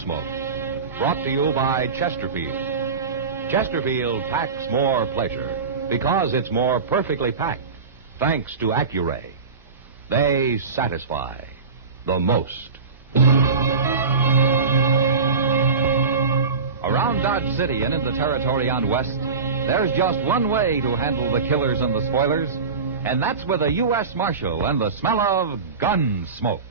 Gunsmoke, brought to you by Chesterfield. Chesterfield packs more pleasure because it's more perfectly packed, thanks to Accuray. They satisfy the most. Around Dodge City and in the territory on West, there's just one way to handle the killers and the spoilers, and that's with a U.S. Marshal and the smell of gun smoke.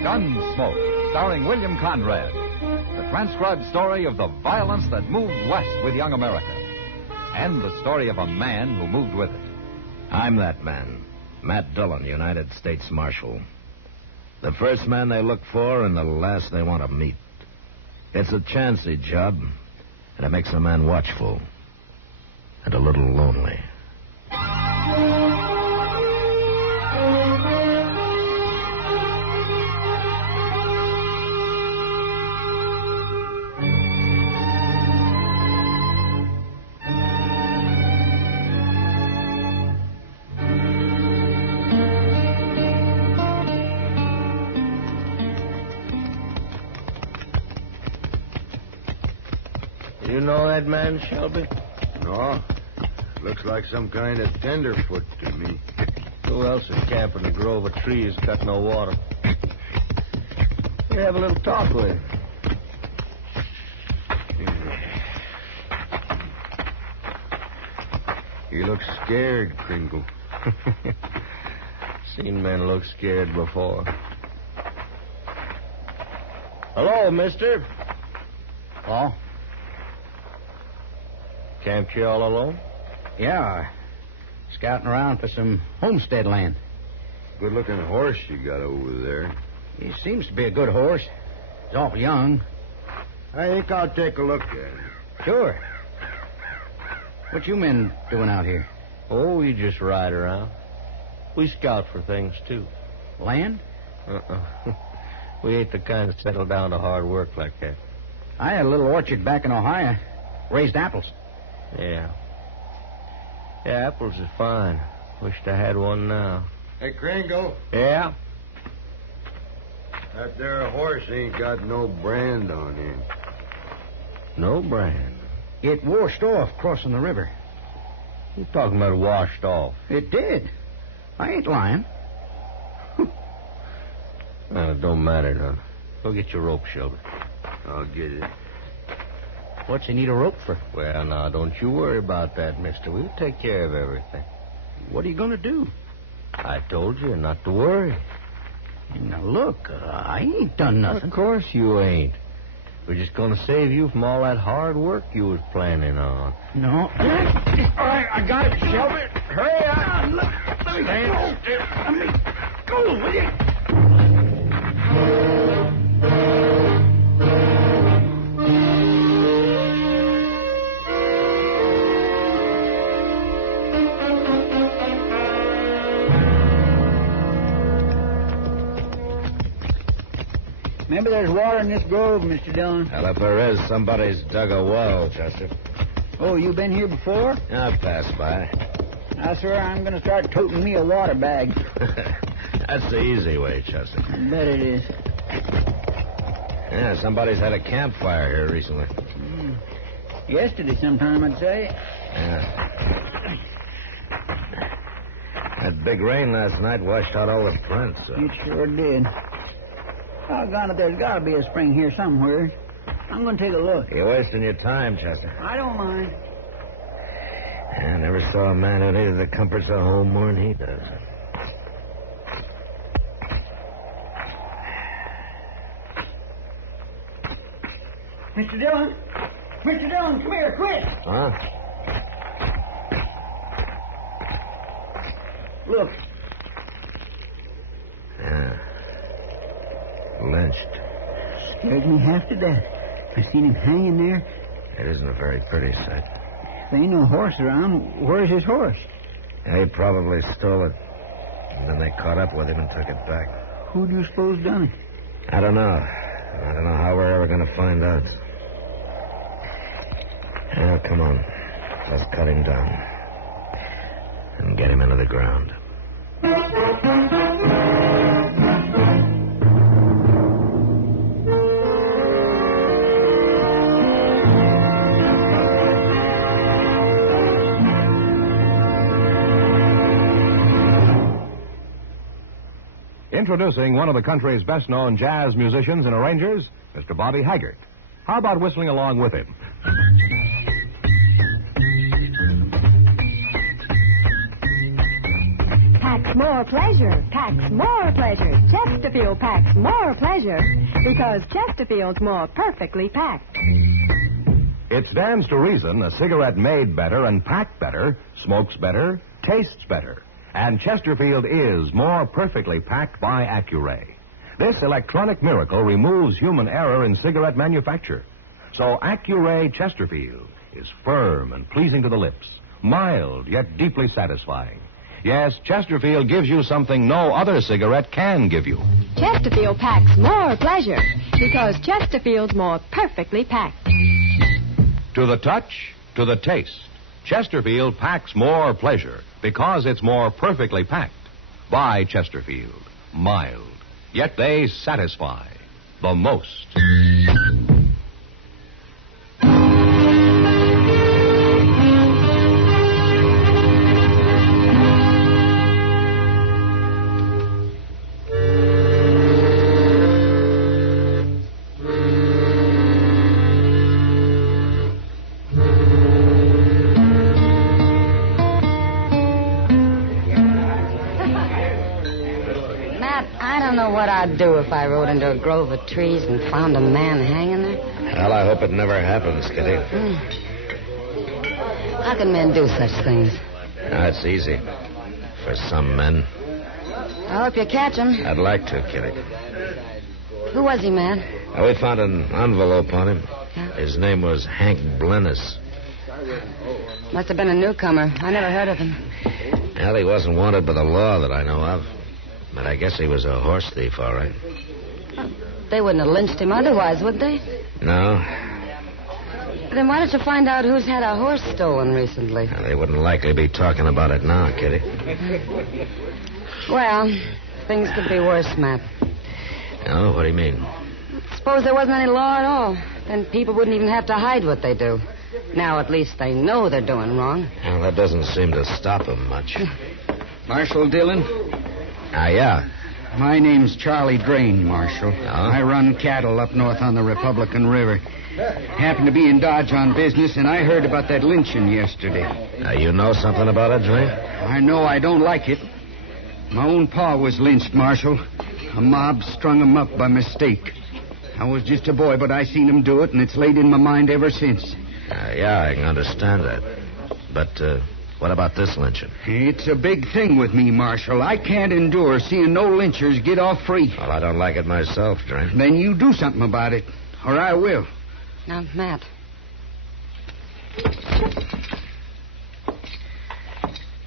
Gunsmoke, starring William Conrad. The transcribed story of the violence that moved west with young America. And the story of a man who moved with it. I'm that man, Matt Dillon, United States Marshal. The first man they look for and the last they want to meet. It's a chancy job, and it makes a man watchful and a little lonely. You know that man, Shelby? No. Looks like some kind of tenderfoot to me. Who else is camping a grove of trees, got no water? You have a little talk with him. He looks scared, Kringle. Seen men look scared before. Hello, mister. Oh? Camped you all alone? Yeah, scouting around for some homestead land. Good-looking horse you got over there. He seems to be a good horse. He's awful young. I think I'll take a look at him. Sure. What you men doing out here? Oh, we just ride around. We scout for things, too. Land? We ain't the kind that settle down to hard work like that. I had a little orchard back in Ohio. Raised apples. Yeah. Yeah, apples is fine. Wished I had one now. Hey, Kringle. Yeah? That there horse ain't got no brand on him. No brand. It washed off crossing the river. You talking about washed off? It did. I ain't lying. Well, it don't matter none. Go get your rope, Shelby. I'll get it. What's he need a rope for? Well, now, don't you worry about that, mister. We'll take care of everything. What are you going to do? I told you not to worry. Now, look, I ain't done nothing. Of course you ain't. We're just going to save you from all that hard work you was planning on. No. All right, I got it, Shelby. Hurry up. Let me go. Let me go, will you? Maybe there's water in this grove, Mr. Dillon. Well, if there is, somebody's dug a well, Chester. Oh, you been here before? I've passed by. Now, sir, I'm going to start toting me a water bag. That's the easy way, Chester. I bet it is. Yeah, somebody's had a campfire here recently. Yesterday sometime, I'd say. Yeah. That big rain last night washed out all the prints. It sure did. Doggone it, there's got to be a spring here somewhere. I'm going to take a look. You're wasting your time, Chester. I don't mind. I never saw a man who needed the comforts of home more than he does. Mr. Dillon! Mr. Dillon, come here, quick! Huh? Look. Yeah. Lynched. Scared me half to death. I seen him hanging there. It isn't a very pretty sight. If there ain't no horse around, where's his horse? He probably stole it. And then they caught up with him and took it back. Who do you suppose done it? I don't know. I don't know how we're ever going to find out. Now, come on. Let's cut him down. And get him into the ground. Introducing one of the country's best-known jazz musicians and arrangers, Mr. Bobby Haggart. How about whistling along with him? Packs more pleasure. Packs more pleasure. Chesterfield packs more pleasure because Chesterfield's more perfectly packed. It stands to reason a cigarette made better and packed better smokes better, tastes better. And Chesterfield is more perfectly packed by Accuray. This electronic miracle removes human error in cigarette manufacture. So Accuray Chesterfield is firm and pleasing to the lips, mild yet deeply satisfying. Yes, Chesterfield gives you something no other cigarette can give you. Chesterfield packs more pleasure because Chesterfield's more perfectly packed. To the touch, to the taste, Chesterfield packs more pleasure because it's more perfectly packed. By Chesterfield, mild, yet they satisfy the most. What I'd do if I rode into a grove of trees and found a man hanging there? Well, I hope it never happens, Kitty. How can men do such things? It's easy. For some men. I hope you catch him. I'd like to, Kitty. Who was he, Matt? We found an envelope on him. Yeah? His name was Hank Blennis. Must have been a newcomer. I never heard of him. Well, he wasn't wanted by the law that I know of. But I guess he was a horse thief, all right. Well, they wouldn't have lynched him otherwise, would they? No. Then why don't you find out who's had a horse stolen recently? Well, they wouldn't likely be talking about it now, Kitty. Well, things could be worse, Matt. Oh, what do you mean? Suppose there wasn't any law at all. Then people wouldn't even have to hide what they do. Now at least they know they're doing wrong. Well, that doesn't seem to stop them much. Marshal Dillon? Yeah. My name's Charlie Drain, Marshal. Oh? I run cattle up north on the Republican River. Happened to be in Dodge on business, and I heard about that lynching yesterday. You know something about it, Drain? I know I don't like it. My own pa was lynched, Marshal. A mob strung him up by mistake. I was just a boy, but I seen him do it, and it's laid in my mind ever since. Yeah, I can understand that. But, what about this lynching? It's a big thing with me, Marshal. I can't endure seeing no lynchers get off free. Well, I don't like it myself, Drain. Then you do something about it, or I will. Now, Matt.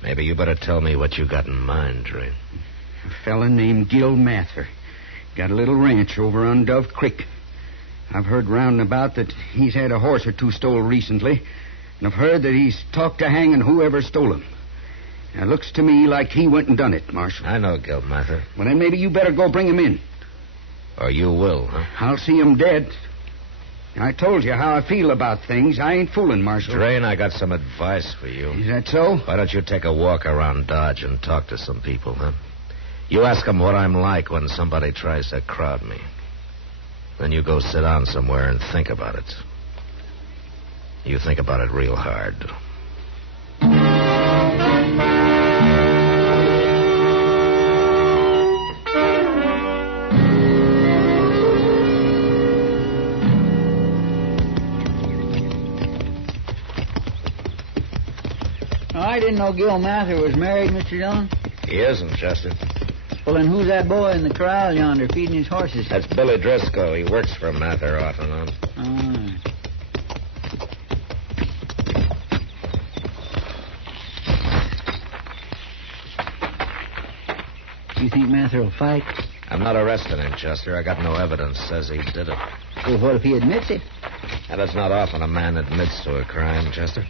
Maybe you better tell me what you got in mind, Drain. A fella named Gil Mather. Got a little ranch over on Dove Creek. I've heard round about that he's had a horse or two stole recently, and I've heard that he's talked to hanging whoever stole him. Now, it looks to me like he went and done it, Marshal. I know Gil Mather. Well, then maybe you better go bring him in. Or you will, huh? I'll see him dead. I told you how I feel about things. I ain't fooling, Marshal. Drain, I got some advice for you. Is that so? Why don't you take a walk around Dodge and talk to some people, huh? You ask them what I'm like when somebody tries to crowd me. Then you go sit down somewhere and think about it. You think about it real hard. I didn't know Gil Mather was married, Mr. Dillon. He isn't, Chester. Well, then who's that boy in the corral yonder feeding his horses? That's Billy Driscoll. He works for Mather off and on. You think Mather will fight? I'm not arresting him, Chester. I got no evidence says he did it. Well, what if he admits it? And it's not often a man admits to a crime, Chester.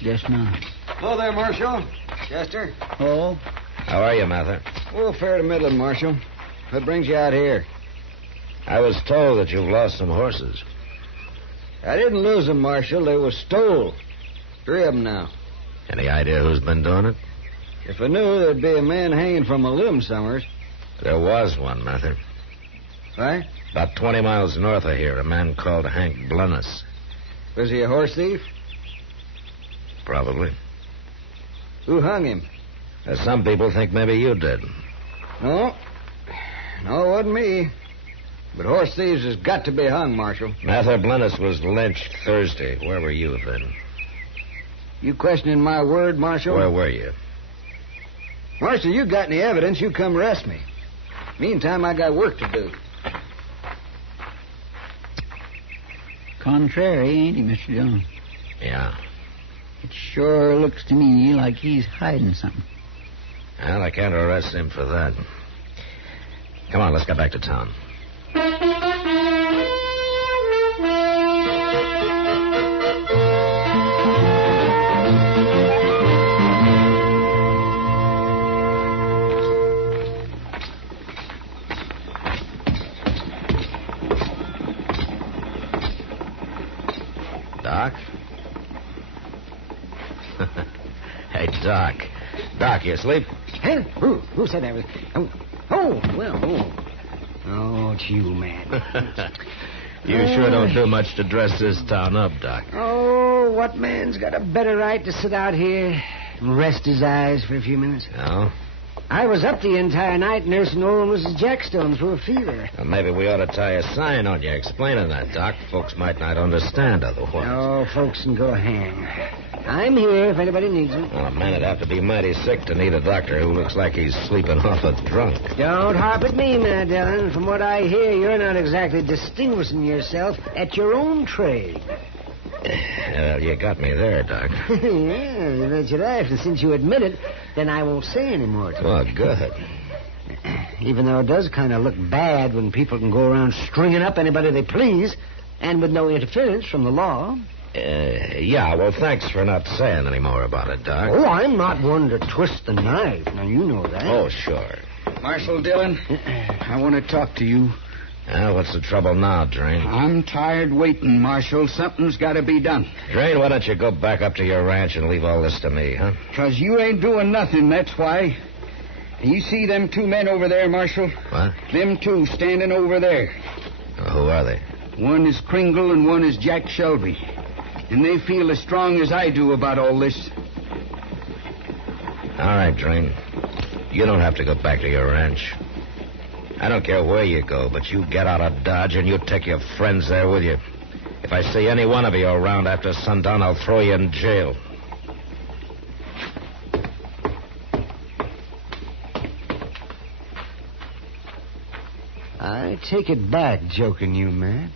Guess not. Hello there, Marshal. Chester. Oh? How are you, Mather? Oh, fair to middling, Marshal. What brings you out here? I was told that you've lost some horses. I didn't lose them, Marshal. They were stole. 3 of them now. Any idea who's been doing it? If I knew, there'd be a man hanging from a limb somewhere. There was one, Mather. Right? About 20 miles north of here, a man called Hank Blunnis. Was he a horse thief? Probably. Who hung him? Some people think maybe you did. No. No, it wasn't me. But horse thieves has got to be hung, Marshal. Mather Blunnis was lynched Thursday. Where were you then? You questioning my word, Marshal? Where were you? Marshal, you got any evidence, you come arrest me. Meantime, I got work to do. Contrary, ain't he, Mr. Dillon? Yeah. It sure looks to me like he's hiding something. Well, I can't arrest him for that. Come on, let's get back to town. Doc? Hey, Doc. Doc, you asleep? Huh? Who said that? Oh, it's you, man. You sure don't do much to dress this town up, Doc. Oh, what man's got a better right to sit out here and rest his eyes for a few minutes? No? I was up the entire night nursing old Mrs. Jackstone through a fever. Well, maybe we ought to tie a sign on you explaining that, Doc. Folks might not understand otherwise. Oh, folks can go hang. I'm here if anybody needs me. Well, a man would have to be mighty sick to need a doctor who looks like he's sleeping off a drunk. Don't harp at me, Matt Dillon. From what I hear, you're not exactly distinguishing yourself at your own trade. Well, you got me there, Doc. Yeah, you bet your life. And since you admit it, then I won't say any more to you. Well, good. Even though it does kind of look bad when people can go around stringing up anybody they please, and with no interference from the law. Yeah, well, thanks for not saying any more about it, Doc. Oh, I'm not one to twist the knife. Now, you know that. Oh, sure. Marshal Dillon, I want to talk to you. What's the trouble now, Drain? I'm tired waiting, Marshal. Something's got to be done. Drain, why don't you go back up to your ranch and leave all this to me, huh? 'Cause you ain't doing nothing, that's why. You see them 2 men over there, Marshal? What? Them 2 standing over there. Who are they? One is Kringle and one is Jack Shelby. And they feel as strong as I do about all this. All right, Drain. You don't have to go back to your ranch. I don't care where you go, but you get out of Dodge and you take your friends there with you. If I see any one of you around after sundown, I'll throw you in jail. I take it back, joking you, Matt.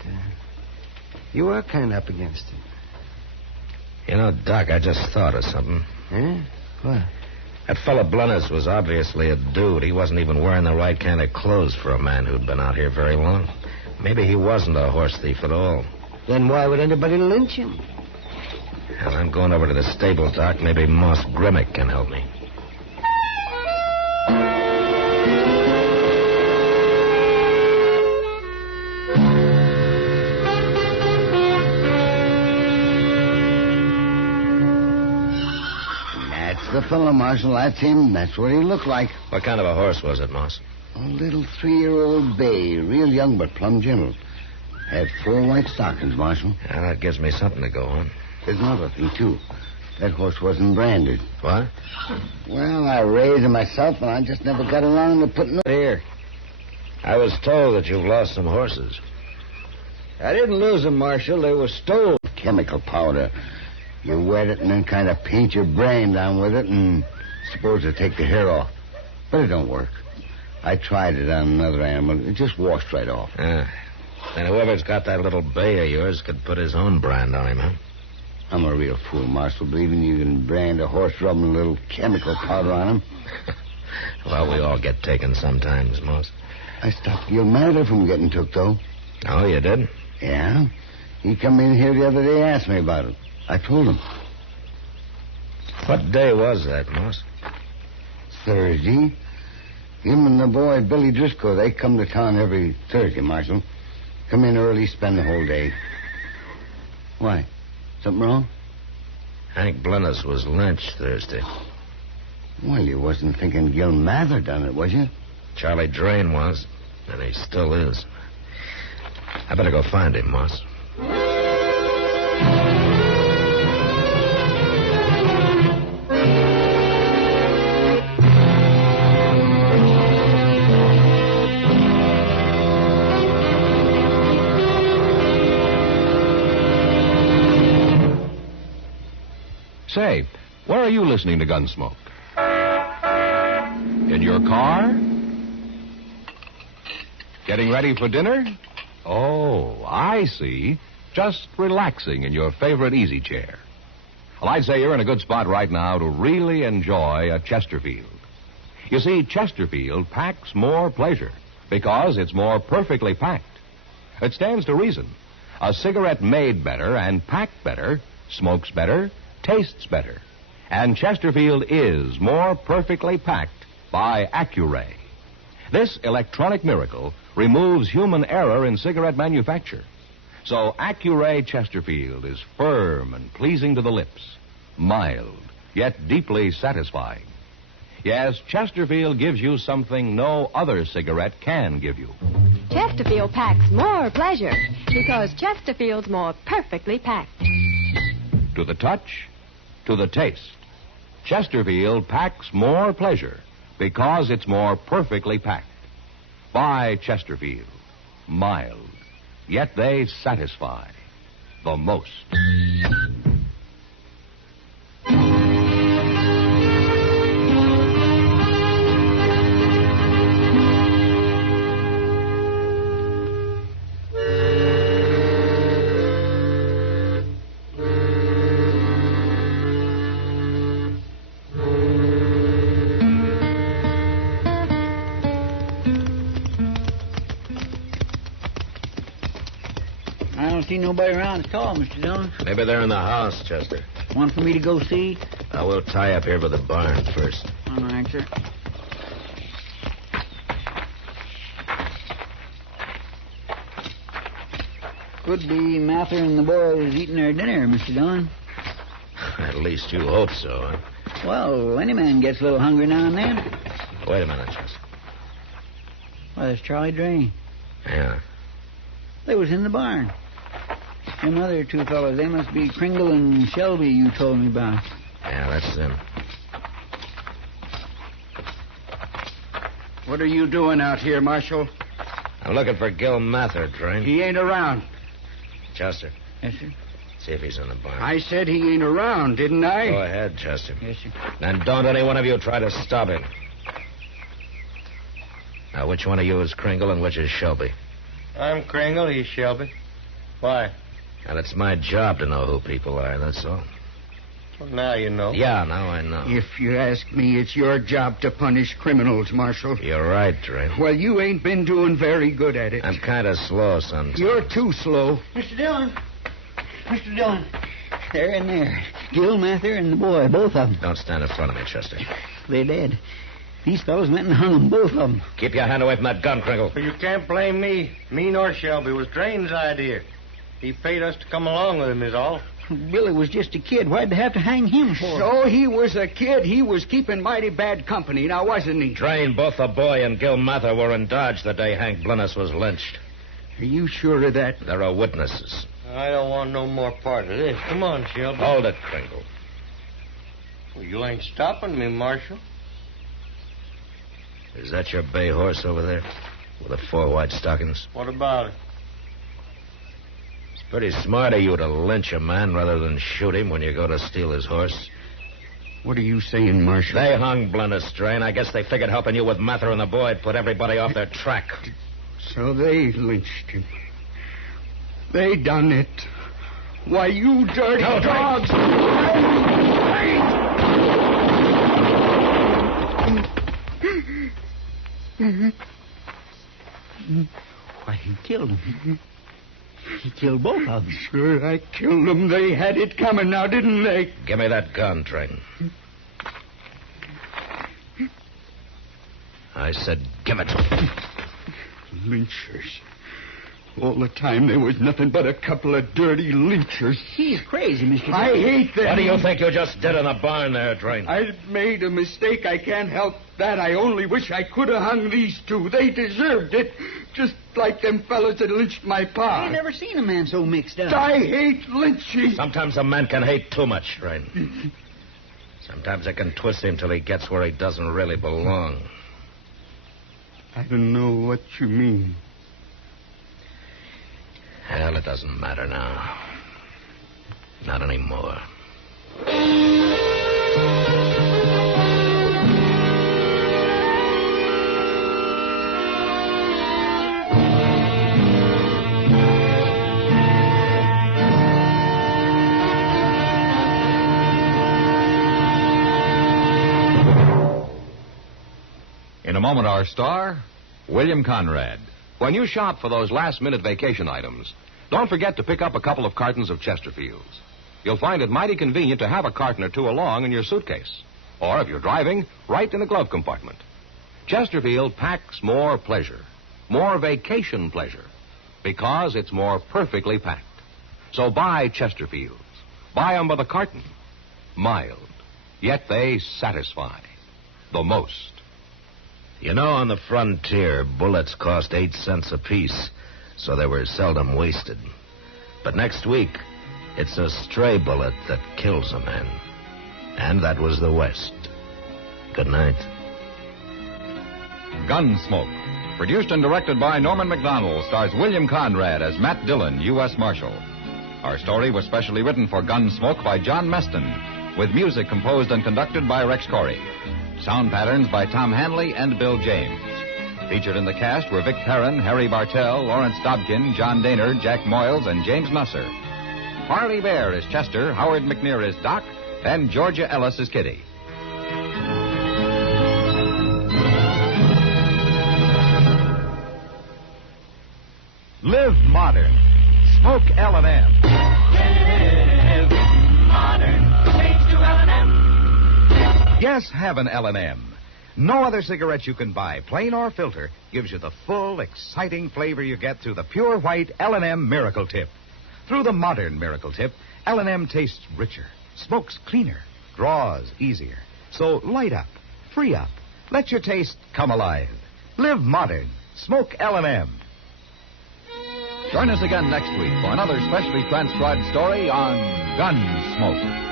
You are kind of up against it. You know, Doc, I just thought of something. Eh? What? That fella Blunnis was obviously a dude. He wasn't even wearing the right kind of clothes for a man who'd been out here very long. Maybe he wasn't a horse thief at all. Then why would anybody lynch him? Well, I'm going over to the stable, Doc. Maybe Moss Grimmick can help me. The fellow, Marshal, that's him. That's what he looked like. What kind of a horse was it, Moss? A little 3-year-old bay. Real young, but plumb gentle. Had 4 white stockings, Marshal. Yeah, that gives me something to go on. There's another thing, too. That horse wasn't branded. What? Well, I raised him myself, and I just never got around to putting it here. I was told that you've lost some horses. I didn't lose them, Marshal. They were stolen. Chemical powder. You wet it and then kind of paint your brain down with it and suppose to take the hair off. But it don't work. I tried it on another animal. It just washed right off. Then whoever's got that little bay of yours could put his own brand on him, huh? I'm a real fool, Marshal, believing you can brand a horse rubbing a little chemical powder on him. Well, we all get taken sometimes, Moss. I stopped Gil Mather from getting took, though. Oh, you did? Yeah. He come in here the other day, asked me about it. I told him. What day was that, Moss? Thursday. Him and the boy, Billy Driscoll, they come to town every Thursday, Marshal. Come in early, spend the whole day. Why? Something wrong? Hank Blennis was lynched Thursday. Well, you wasn't thinking Gil Mather done it, was you? Charlie Drain was, and he still is. I better go find him, Moss. Say, where are you listening to Gunsmoke? In your car? Getting ready for dinner? Oh, I see. Just relaxing in your favorite easy chair. Well, I'd say you're in a good spot right now to really enjoy a Chesterfield. You see, Chesterfield packs more pleasure because it's more perfectly packed. It stands to reason. A cigarette made better and packed better smokes better, tastes better. And Chesterfield is more perfectly packed by Accuray. This electronic miracle removes human error in cigarette manufacture. So Accuray Chesterfield is firm and pleasing to the lips, mild, yet deeply satisfying. Yes, Chesterfield gives you something no other cigarette can give you. Chesterfield packs more pleasure because Chesterfield's more perfectly packed. To the touch, to the taste. Chesterfield packs more pleasure because it's more perfectly packed. Buy Chesterfield. Mild, yet they satisfy the most. See nobody around at all, Mr. Dillon. Maybe they're in the house, Chester. Want for me to go see? We'll tie up here by the barn first. All right, sir. Could be Mather and the boys eating their dinner, Mr. Dillon. At least you hope so, huh? Well, any man gets a little hungry now and then. Wait a minute, Chester. Why, there's Charlie Drain. Yeah. They was in the barn. Them other two fellows, they must be Kringle and Shelby you told me about. Yeah, that's them. What are you doing out here, Marshal? I'm looking for Gil Mather, Drain. He ain't around. Chester, Yes, sir. see if he's in the barn. I said he ain't around, didn't I? Go ahead, Chester. Yes, sir. And don't any one of you try to stop him. Now, which one of you is Kringle and which is Shelby? I'm Kringle, he's Shelby. Why? And it's my job to know who people are, that's all. Well, now you know. Yeah, now I know. If you ask me, it's your job to punish criminals, Marshal. You're right, Drain. Well, you ain't been doing very good at it. I'm kind of slow sometimes. You're too slow. Mr. Dillon. Mr. Dillon. They're in there. Gil Mather and the boy, both of them. Don't stand in front of me, Chester. They're dead. These fellows went and hung them, both of them. Keep your hand away from that gun, Kringle. But you can't blame me. Me nor Shelby. It was Drain's idea. He paid us to come along with him, is all. Billy was just a kid. Why'd they have to hang him for? So he was a kid. He was keeping mighty bad company, now wasn't he? Drain, both the boy and Gil Mather were in Dodge the day Hank Blennis was lynched. Are you sure of that? There are witnesses. I don't want no more part of this. Come on, Shelby. Hold it, Kringle. Well, you ain't stopping me, Marshal. Is that your bay horse over there? With the 4 white stockings? What about it? It's pretty smart of you to lynch a man rather than shoot him when you go to steal his horse. What are you saying, Marshal? They hung Blennis, Drain. I guess they figured helping you with Mather and the boy would put everybody off their track. So they lynched him. They done it. Why, you dirty dogs! Why, he killed him. He killed both of them. Sure, I killed them. They had it coming now, didn't they? Give me that gun, Train. I said give it. Lynchers. All the time there was nothing but a couple of dirty lynchers. He's crazy, Mr. I hate them. What do you think you just did in the barn there, Train? I made a mistake. I can't help that. I only wish I could have hung these two. They deserved it. Just like them fellas that lynched my pa. I ain't never seen a man so mixed up. I hate lynching. Sometimes a man can hate too much, Train. Sometimes it can twist him till he gets where he doesn't really belong. I don't know what you mean. Hell, it doesn't matter now. Not anymore. In a moment, our star, William Conrad. When you shop for those last-minute vacation items, don't forget to pick up a couple of cartons of Chesterfields. You'll find it mighty convenient to have a carton or two along in your suitcase. Or, if you're driving, right in the glove compartment. Chesterfield packs more pleasure, more vacation pleasure, because it's more perfectly packed. So buy Chesterfields. Buy them by the carton. Mild, yet they satisfy the most. You know, on the frontier, bullets cost 8 cents apiece, so they were seldom wasted. But next week, it's a stray bullet that kills a man. And that was the West. Good night. Gunsmoke, produced and directed by Norman MacDonnell, stars William Conrad as Matt Dillon, U.S. Marshal. Our story was specially written for Gunsmoke by John Meston, with music composed and conducted by Rex Corey. Sound patterns by Tom Hanley and Bill James. Featured in the cast were Vic Perrin, Harry Bartell, Lawrence Dobkin, John Daner, Jack Moyles, and James Nusser. Parley Baer is Chester, Howard McNear is Doc, and Georgia Ellis is Kitty. Live modern. Smoke L&M. Live modern. Change to L&M. Yes, have an L&M. No other cigarette you can buy, plain or filter, gives you the full, exciting flavor you get through the pure white L&M Miracle Tip. Through the modern Miracle Tip, L&M tastes richer, smokes cleaner, draws easier. So light up, free up, let your taste come alive. Live modern. Smoke L&M. Join us again next week for another specially transcribed story on Gunsmoke.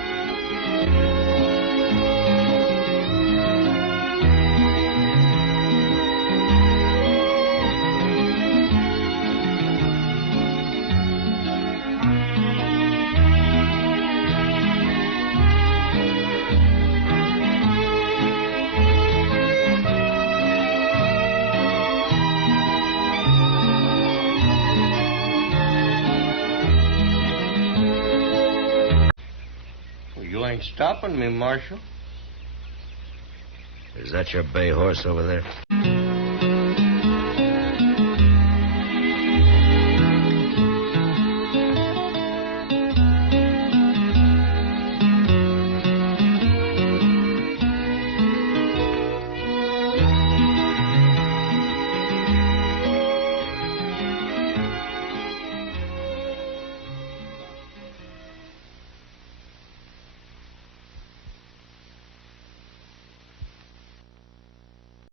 You ain't stopping me, Marshal. Is that your bay horse over there?